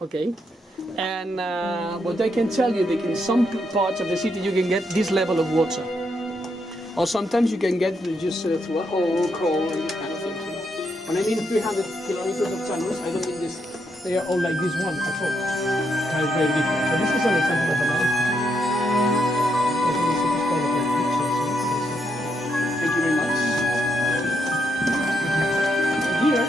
Okay, and what I can tell you, that in some parts of the city you can get this level of water, or sometimes you can get just through a hole, crawl, and this kind of thing. You know? When I mean 300 kilometers of tunnels, I don't mean this. They are all like this one at all. Kind of very different. So this is an example of a line. Thank you very much. And here.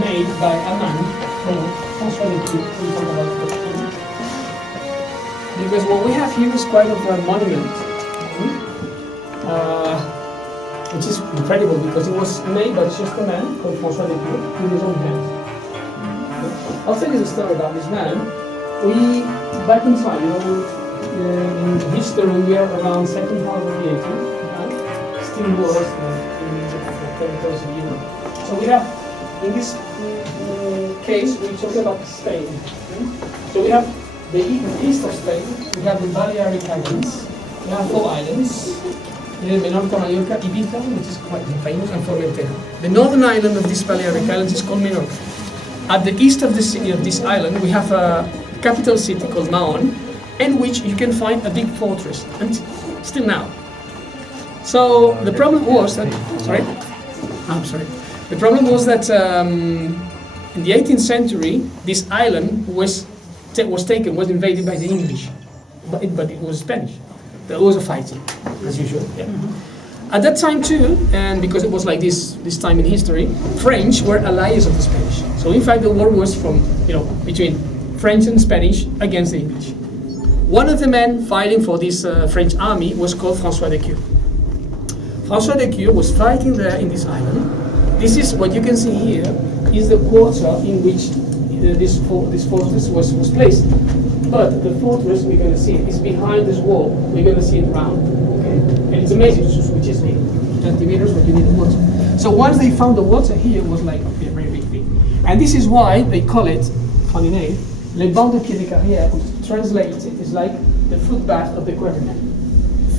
Made by a man called François de Cloux. Because what we have here is quite of a monument, which is incredible because it was made by just a man called François de Cloux with his own hands. I'll tell you the story about this man. Back in time, in history, we are around second half of the 18th, still wars in the territories of Europe. So we have, in this case, we talk about Spain. So we have the east of Spain, we have the Balearic Islands, we have 4 islands, Menorca, Mallorca, Ibiza, which is quite famous, and Formentera. The northern island of these Balearic Islands is called Menorca. At the east of this island, we have a capital city called Mahon, in which you can find a big fortress, and still now. So the problem was that, the problem was that in the 18th century, this island was invaded by the English, but it was Spanish. There was a fighting, as usual. Yeah. At that time too, and because it was like this time in history, French were allies of the Spanish. So in fact, the war was between French and Spanish against the English. One of the men fighting for this French army was called François de Cloux. François de Cloux was fighting there in this island. This is what you can see here, is the quarter in which this fortress was placed. But the fortress, we're going to see it, is behind this wall. We're going to see it round. Okay? And it's amazing, which is 20 meters, but you need the water. So once they found the water here, it was like a very big thing. And this is why they call it, funny name, Les Bancs de Pied de Carrière, which translated is like the foot bath of the quarrymen.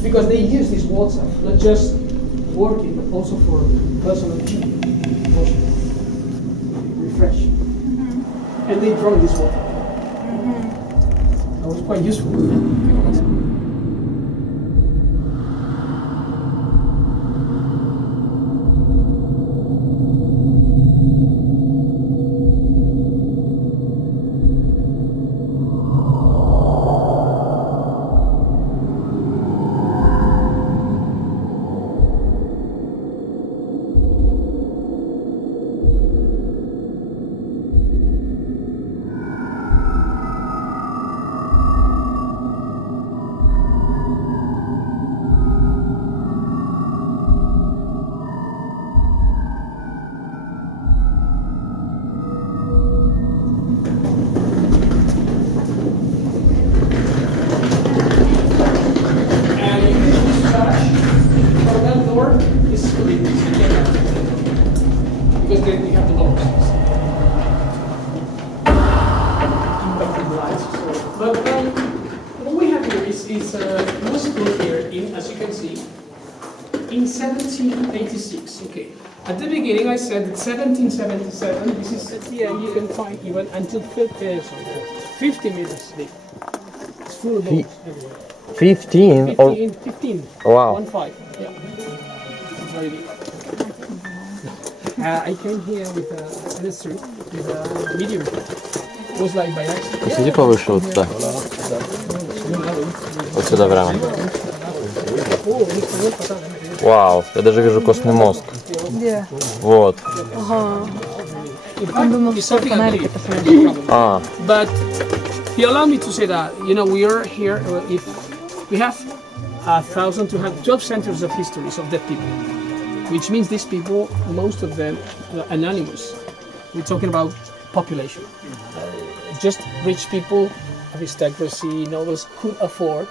Because they use this water, not just working, but also for personal washing, refresh. And they draw this water. That was quite useful. is was built here in, as you can see, in 1786. Okay. At the beginning, I said that 1777. This is at the end. You can find even until 50 meters deep. It's full of bones everywhere. 15 or 15. wow. 1-5. Yeah. It's very deep. I came here with a history, with a medium. It was like by accident. Сиди повыше вот туда. Вот сюда прямо. Вау, я даже вижу костный мозг. Где? Вот. Ага. Он думал, что фонарики посмотреть. But you allow me to say that, you know, we are here, if we have 1,212 centuries of histories of dead people, which means these people, most of them are anonymous. We're talking about population. Just rich people, aristocracy, nobles could afford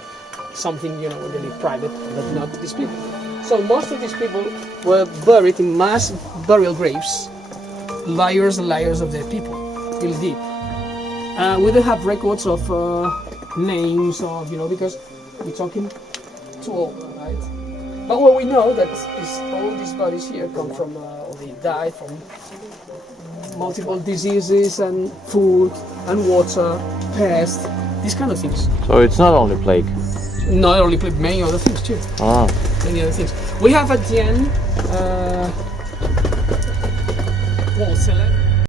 something, you know, really private, but not these people. So most of these people were buried in mass burial graves, layers and layers of their people, really deep. We don't have records of names of, you know, because we're talking too old, right? But what we know that is all these bodies here come from, or they died from multiple diseases and food and water, pest, these kind of things. So it's not only plague. Not only plague, many other things too. Many other things. We have at the end, well,